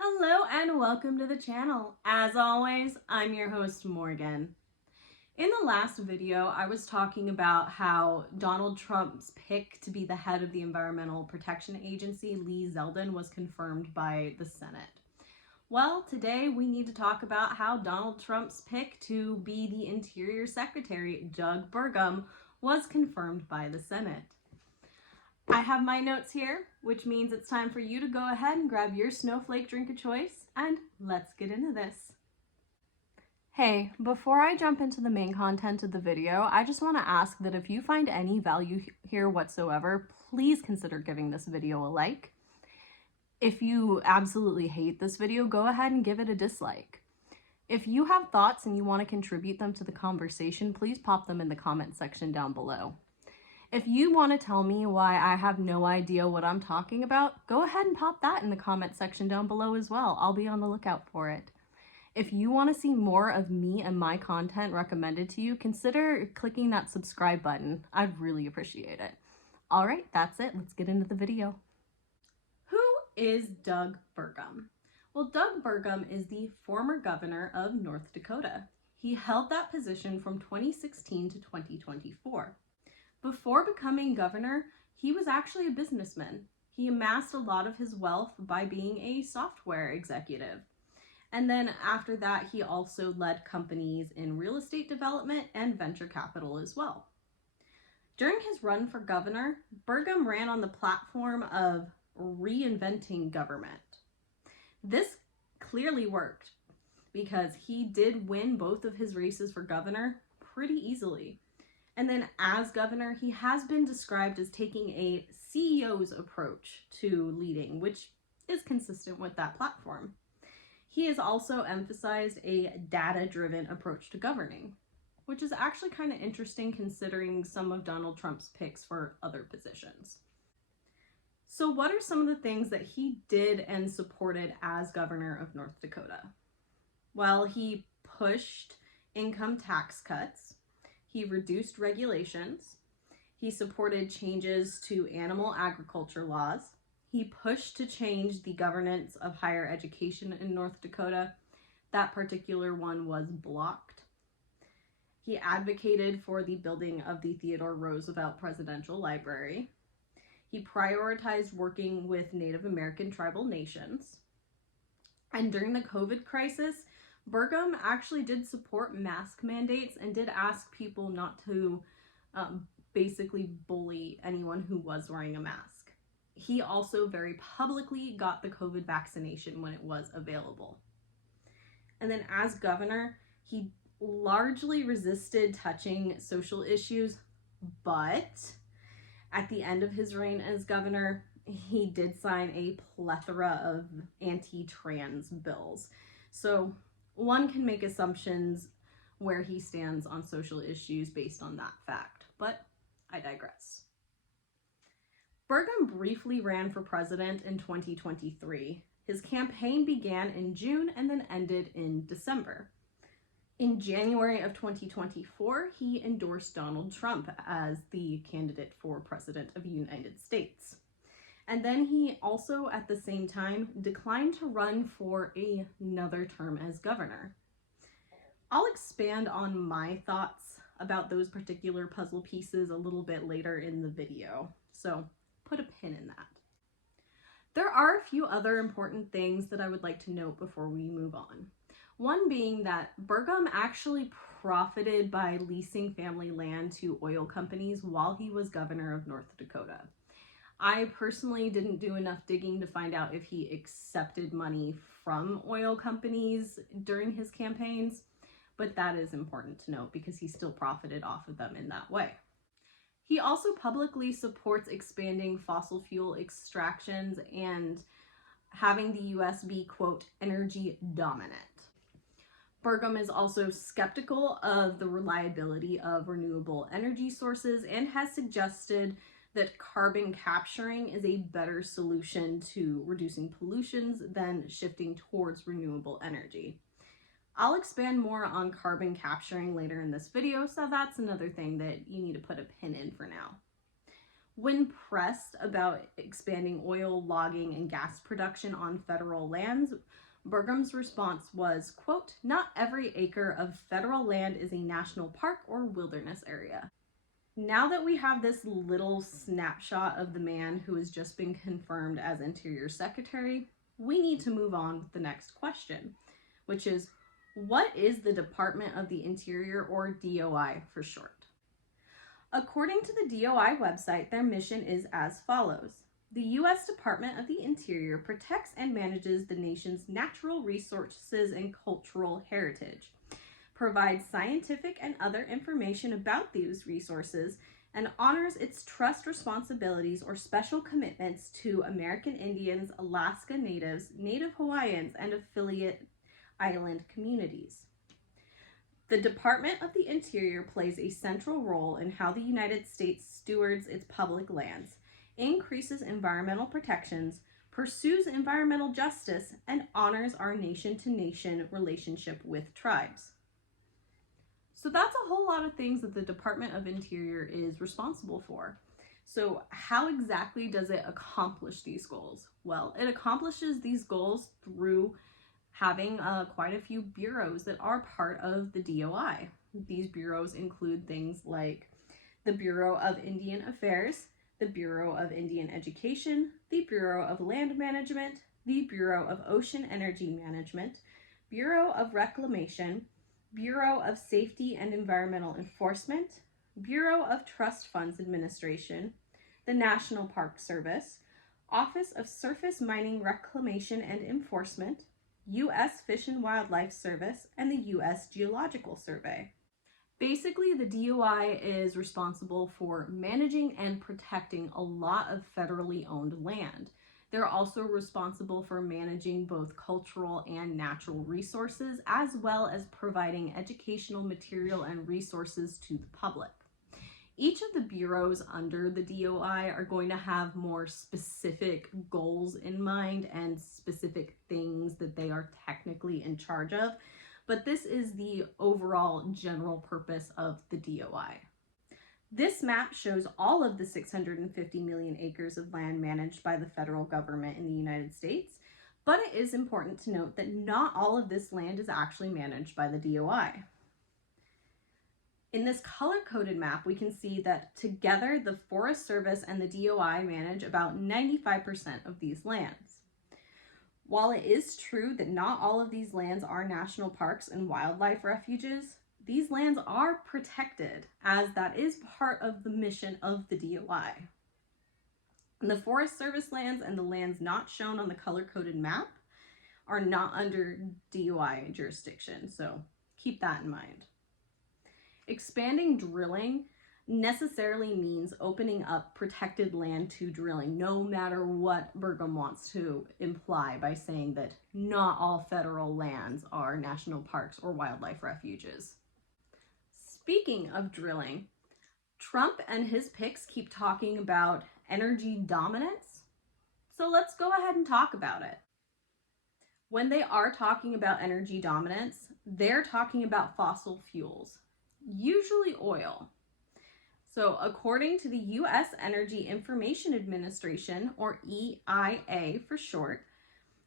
Hello and welcome to the channel. As always, I'm your host Morgan. In the last video, I was talking about how Donald Trump's pick to be the head of the Environmental Protection Agency, Lee Zeldin, was confirmed by the Senate. Well, today we need to talk about how Donald Trump's pick to be the Interior Secretary, Doug Burgum, was confirmed by the Senate. I have my notes here, which means it's time for you to go ahead and grab your snowflake drink of choice, and let's get into this. Hey, before I jump into the main content of the video, I just want to ask that if you find any value here whatsoever, please consider giving this video a like. If you absolutely hate this video, go ahead and give it a dislike. If you have thoughts and you want to contribute them to the conversation, please pop them in the comment section down below. If you want to tell me why I have no idea what I'm talking about, go ahead and pop that in the comment section down below as well. I'll be on the lookout for it. If you want to see more of me and my content recommended to you, consider clicking that subscribe button. I'd really appreciate it. All right, that's it. Let's get into the video. Who is Doug Burgum? Well, Doug Burgum is the former governor of North Dakota. He held that position from 2016 to 2024. Before becoming governor, he was actually a businessman. He amassed a lot of his wealth by being a software executive. And then after that, he also led companies in real estate development and venture capital as well. During his run for governor, Burgum ran on the platform of reinventing government. This clearly worked because he did win both of his races for governor pretty easily. And then as governor, he has been described as taking a CEO's approach to leading, which is consistent with that platform. He has also emphasized a data-driven approach to governing, which is actually kind of interesting considering some of Donald Trump's picks for other positions. So what are some of the things that he did and supported as governor of North Dakota? Well, he pushed income tax cuts. He reduced regulations. He supported changes to animal agriculture laws. He pushed to change the governance of higher education in North Dakota. That particular one was blocked. He advocated for the building of the Theodore Roosevelt Presidential Library. He prioritized working with Native American tribal nations. And during the COVID crisis, Burgum actually did support mask mandates and did ask people not to basically bully anyone who was wearing a mask. He also very publicly got the COVID vaccination when it was available. And then as governor, he largely resisted touching social issues, but at the end of his reign as governor, he did sign a plethora of anti-trans bills. So one can make assumptions where he stands on social issues based on that fact, but I digress. Burgum briefly ran for president in 2023. His campaign began in June and then ended in December. In January of 2024, he endorsed Donald Trump as the candidate for president of the United States. And then he also, at the same time, declined to run for another term as governor. I'll expand on my thoughts about those particular puzzle pieces a little bit later in the video, so put a pin in that. There are a few other important things that I would like to note before we move on. One being that Burgum actually profited by leasing family land to oil companies while he was governor of North Dakota. I personally didn't do enough digging to find out if he accepted money from oil companies during his campaigns, but that is important to note because he still profited off of them in that way. He also publicly supports expanding fossil fuel extractions and having the US be, quote, energy dominant. Burgum is also skeptical of the reliability of renewable energy sources and has suggested that carbon capturing is a better solution to reducing pollutions than shifting towards renewable energy. I'll expand more on carbon capturing later in this video, so that's another thing that you need to put a pin in for now. When pressed about expanding oil, logging, and gas production on federal lands, Burgum's response was, quote, "Not every acre of federal land is a national park or wilderness area." Now that we have this little snapshot of the man who has just been confirmed as Interior Secretary, we need to move on with the next question, which is, what is the Department of the Interior, or DOI for short? According to the DOI website, their mission is as follows. The U.S. Department of the Interior protects and manages the nation's natural resources and cultural heritage, provides scientific and other information about these resources, and honors its trust responsibilities or special commitments to American Indians, Alaska Natives, Native Hawaiians, and affiliate island communities. The Department of the Interior plays a central role in how the United States stewards its public lands, increases environmental protections, pursues environmental justice, and honors our nation-to-nation relationship with tribes. So that's a whole lot of things that the Department of Interior is responsible for. So how exactly does it accomplish these goals? Well, it accomplishes these goals through having quite a few bureaus that are part of the DOI. These bureaus include things like the Bureau of Indian Affairs, the Bureau of Indian Education, the Bureau of Land Management, the Bureau of Ocean Energy Management, Bureau of Reclamation, Bureau of Safety and Environmental Enforcement, Bureau of Trust Funds Administration, the National Park Service, Office of Surface Mining Reclamation and Enforcement, U.S. Fish and Wildlife Service, and the U.S. Geological Survey. Basically, the DOI is responsible for managing and protecting a lot of federally owned land. They're also responsible for managing both cultural and natural resources, as well as providing educational material and resources to the public. Each of the bureaus under the DOI are going to have more specific goals in mind and specific things that they are technically in charge of, but this is the overall general purpose of the DOI. This map shows all of the 650 million acres of land managed by the federal government in the United States, but it is important to note that not all of this land is actually managed by the DOI. In this color-coded map, we can see that together the Forest Service and the DOI manage about 95% of these lands. While it is true that not all of these lands are national parks and wildlife refuges, these lands are protected, as that is part of the mission of the DOI. The Forest Service lands and the lands not shown on the color-coded map are not under DOI jurisdiction, so keep that in mind. Expanding drilling necessarily means opening up protected land to drilling, no matter what Burgum wants to imply by saying that not all federal lands are national parks or wildlife refuges. Speaking of drilling, Trump and his picks keep talking about energy dominance, so let's go ahead and talk about it. When they are talking about energy dominance, they're talking about fossil fuels, usually oil. So according to the U.S. Energy Information Administration, or EIA for short,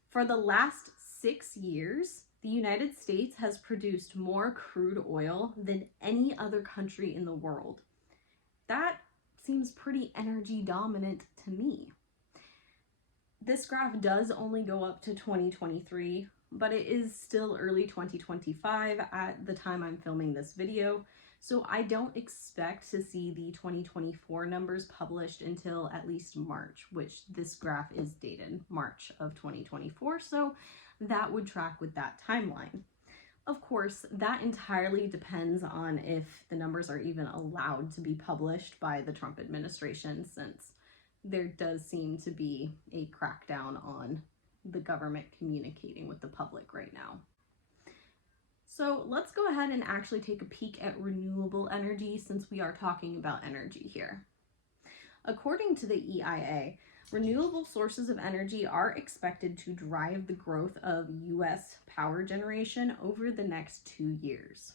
for the last 6 years, the United States has produced more crude oil than any other country in the world. That seems pretty energy dominant to me. This graph does only go up to 2023, but it is still early 2025 at the time I'm filming this video, so I don't expect to see the 2024 numbers published until at least March, which this graph is dated March of 2024, so that would track with that timeline. Of course, that entirely depends on if the numbers are even allowed to be published by the Trump administration, since there does seem to be a crackdown on the government communicating with the public right now. So let's go ahead and actually take a peek at renewable energy, since we are talking about energy here. According to the EIA, renewable sources of energy are expected to drive the growth of U.S. power generation over the next 2 years.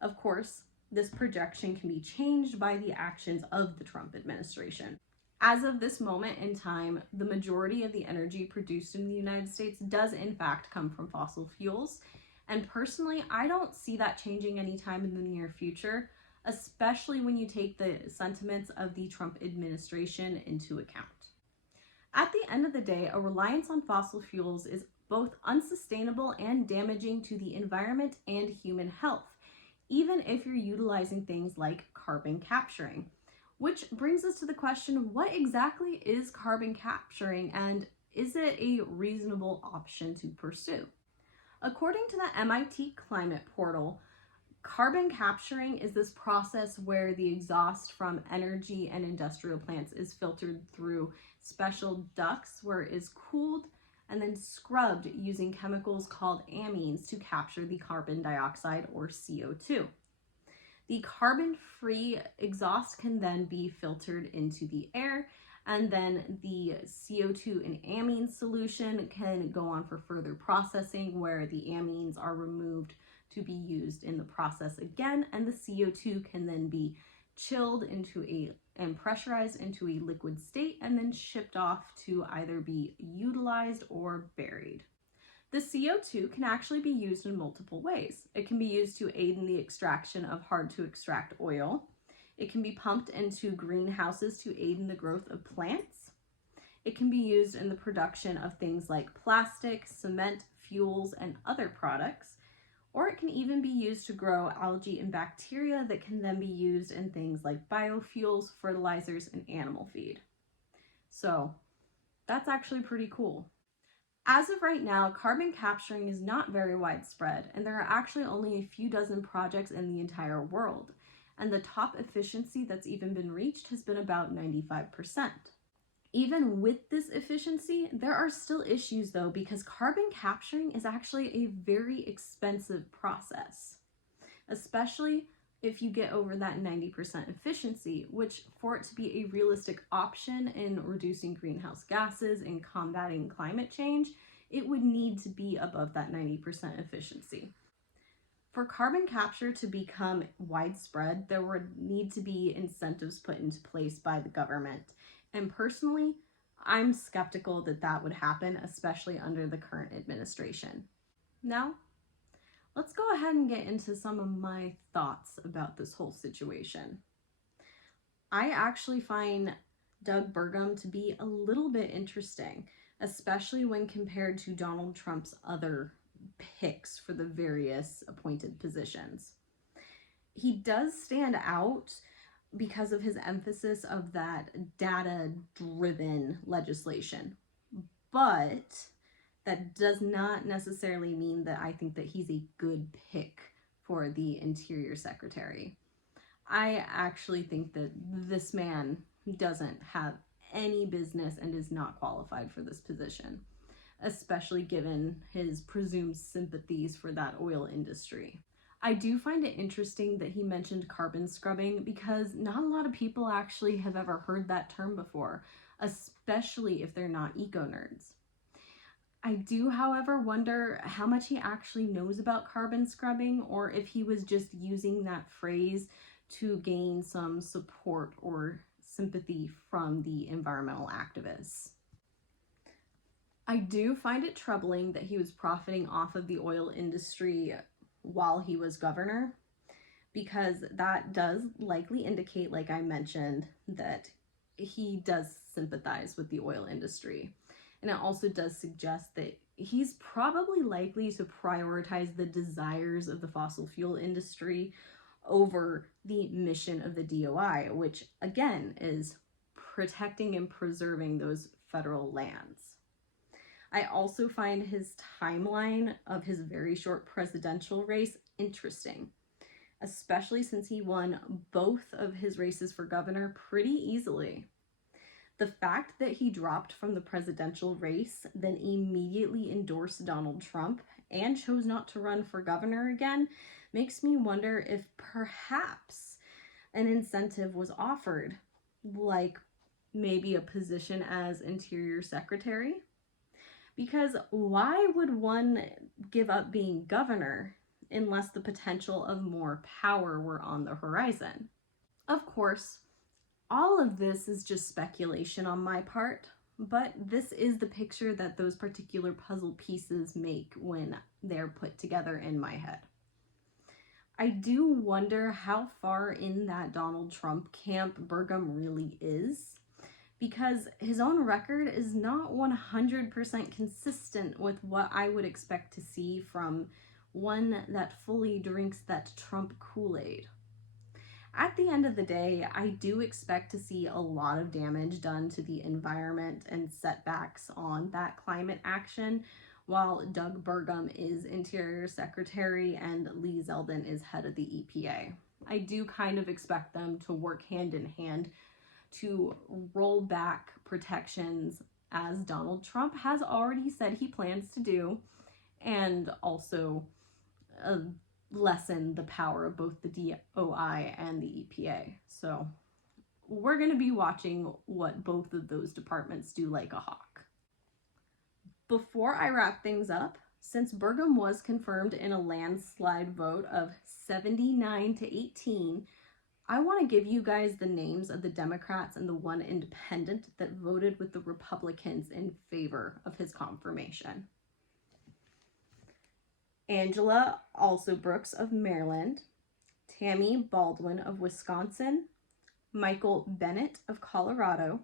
Of course, this projection can be changed by the actions of the Trump administration. As of this moment in time, the majority of the energy produced in the United States does in fact come from fossil fuels. And personally, I don't see that changing anytime in the near future, especially when you take the sentiments of the Trump administration into account. At the end of the day, a reliance on fossil fuels is both unsustainable and damaging to the environment and human health, even if you're utilizing things like carbon capturing. Which brings us to the question, what exactly is carbon capturing, and is it a reasonable option to pursue? According to the MIT Climate Portal, carbon capturing is this process where the exhaust from energy and industrial plants is filtered through special ducts where it is cooled and then scrubbed using chemicals called amines to capture the carbon dioxide or CO2. The carbon-free exhaust can then be filtered into the air, and then the CO2 and amine solution can go on for further processing where the amines are removed to be used in the process again, and the CO2 can then be chilled and pressurized into a liquid state and then shipped off to either be utilized or buried. The CO2 can actually be used in multiple ways. It can be used to aid in the extraction of hard to extract oil. It can be pumped into greenhouses to aid in the growth of plants. It can be used in the production of things like plastic, cement, fuels, and other products. Or it can even be used to grow algae and bacteria that can then be used in things like biofuels, fertilizers, and animal feed. So that's actually pretty cool. As of right now, carbon capturing is not very widespread, and there are actually only a few dozen projects in the entire world. And the top efficiency that's even been reached has been about 95%. Even with this efficiency, there are still issues though, because carbon capturing is actually a very expensive process, especially if you get over that 90% efficiency, which for it to be a realistic option in reducing greenhouse gases and combating climate change, it would need to be above that 90% efficiency. For carbon capture to become widespread, there would need to be incentives put into place by the government. And personally, I'm skeptical that that would happen, especially under the current administration. Now, let's go ahead and get into some of my thoughts about this whole situation. I actually find Doug Burgum to be a little bit interesting, especially when compared to Donald Trump's other picks for the various appointed positions. He does stand out because of his emphasis of that data-driven legislation, but that does not necessarily mean that I think that he's a good pick for the Interior Secretary. I actually think that this man doesn't have any business and is not qualified for this position, especially given his presumed sympathies for that oil industry. I do find it interesting that he mentioned carbon scrubbing because not a lot of people actually have ever heard that term before, especially if they're not eco-nerds. I do, however, wonder how much he actually knows about carbon scrubbing, or if he was just using that phrase to gain some support or sympathy from the environmental activists. I do find it troubling that he was profiting off of the oil industry while he was governor, because that does likely indicate, like I mentioned, that he does sympathize with the oil industry. And it also does suggest that he's probably likely to prioritize the desires of the fossil fuel industry over the mission of the DOI, which again is protecting and preserving those federal lands. I also find his timeline of his very short presidential race interesting, especially since he won both of his races for governor pretty easily. The fact that he dropped from the presidential race, then immediately endorsed Donald Trump and chose not to run for governor again, makes me wonder if perhaps an incentive was offered, like maybe a position as Interior Secretary. Because why would one give up being governor unless the potential of more power were on the horizon? Of course, All of this is just speculation on my part, but this is the picture that those particular puzzle pieces make when they're put together in my head. I do wonder how far in that Donald Trump camp Burgum really is, because his own record is not 100% consistent with what I would expect to see from one that fully drinks that Trump Kool-Aid. At the end of the day, I do expect to see a lot of damage done to the environment and setbacks on that climate action, while Doug Burgum is Interior Secretary and Lee Zeldin is head of the EPA. I do kind of expect them to work hand in hand to roll back protections, as Donald Trump has already said he plans to do, and also lessen the power of both the DOI and the EPA. So we're going to be watching what both of those departments do like a hawk. Before I wrap things up, since Burgum was confirmed in a landslide vote of 79 to 18, I want to give you guys the names of the Democrats and the one independent that voted with the Republicans in favor of his confirmation. Angela also Brooks of Maryland, Tammy Baldwin of Wisconsin, Michael Bennet of Colorado,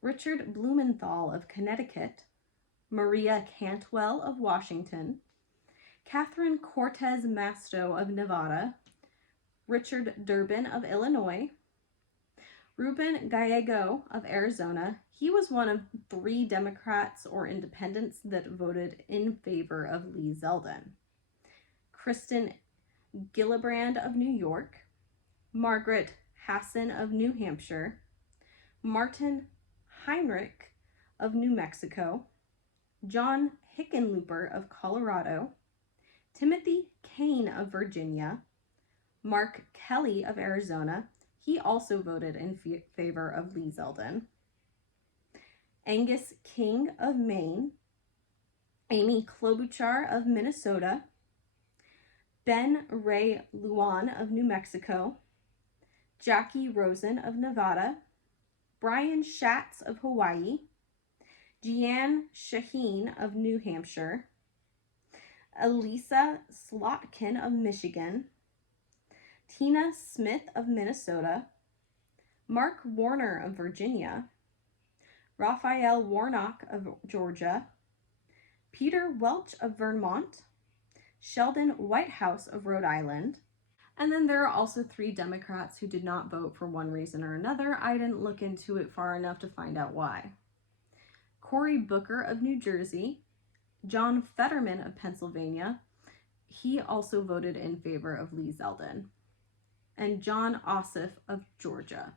Richard Blumenthal of Connecticut, Maria Cantwell of Washington, Catherine Cortez Masto of Nevada, Richard Durbin of Illinois, Ruben Gallego of Arizona. He was one of 3 Democrats or independents that voted in favor of Lee Zeldin. Kristen Gillibrand of New York, Margaret Hassan of New Hampshire, Martin Heinrich of New Mexico, John Hickenlooper of Colorado, Timothy Kane of Virginia, Mark Kelly of Arizona. He also voted in favor of Lee Zeldin. Angus King of Maine, Amy Klobuchar of Minnesota, Ben Ray Luan of New Mexico, Jackie Rosen of Nevada, Brian Schatz of Hawaii, Jeanne Shaheen of New Hampshire, Elisa Slotkin of Michigan, Tina Smith of Minnesota, Mark Warner of Virginia, Raphael Warnock of Georgia, Peter Welch of Vermont, Sheldon Whitehouse of Rhode Island, and then there are also 3 Democrats who did not vote for one reason or another. I didn't look into it far enough to find out why. Cory Booker of New Jersey, John Fetterman of Pennsylvania, he also voted in favor of Lee Zeldin, and John Ossoff of Georgia.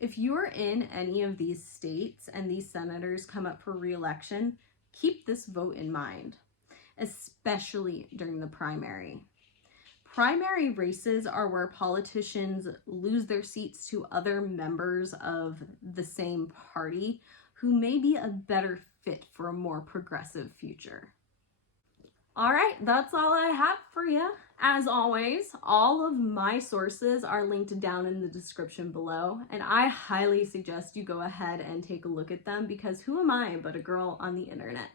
If you're in any of these states and these senators come up for re-election, keep this vote in mind, especially during the primary. Primary races are where politicians lose their seats to other members of the same party who may be a better fit for a more progressive future. All right, that's all I have for you. As always, all of my sources are linked down in the description below, and I highly suggest you go ahead and take a look at them, because who am I but a girl on the internet?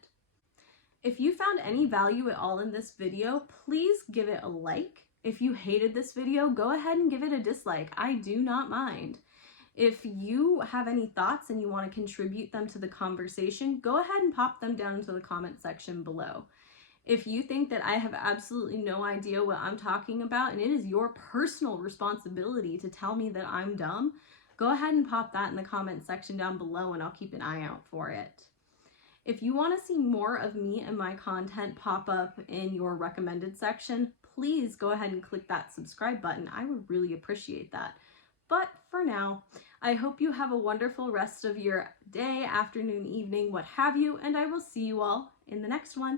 If you found any value at all in this video, please give it a like. If you hated this video, go ahead and give it a dislike. I do not mind. If you have any thoughts and you want to contribute them to the conversation, go ahead and pop them down into the comment section below. If you think that I have absolutely no idea what I'm talking about and it is your personal responsibility to tell me that I'm dumb, go ahead and pop that in the comment section down below and I'll keep an eye out for it. If you want to see more of me and my content pop up in your recommended section, please go ahead and click that subscribe button. I would really appreciate that. But for now, I hope you have a wonderful rest of your day, afternoon, evening, what have you, and I will see you all in the next one.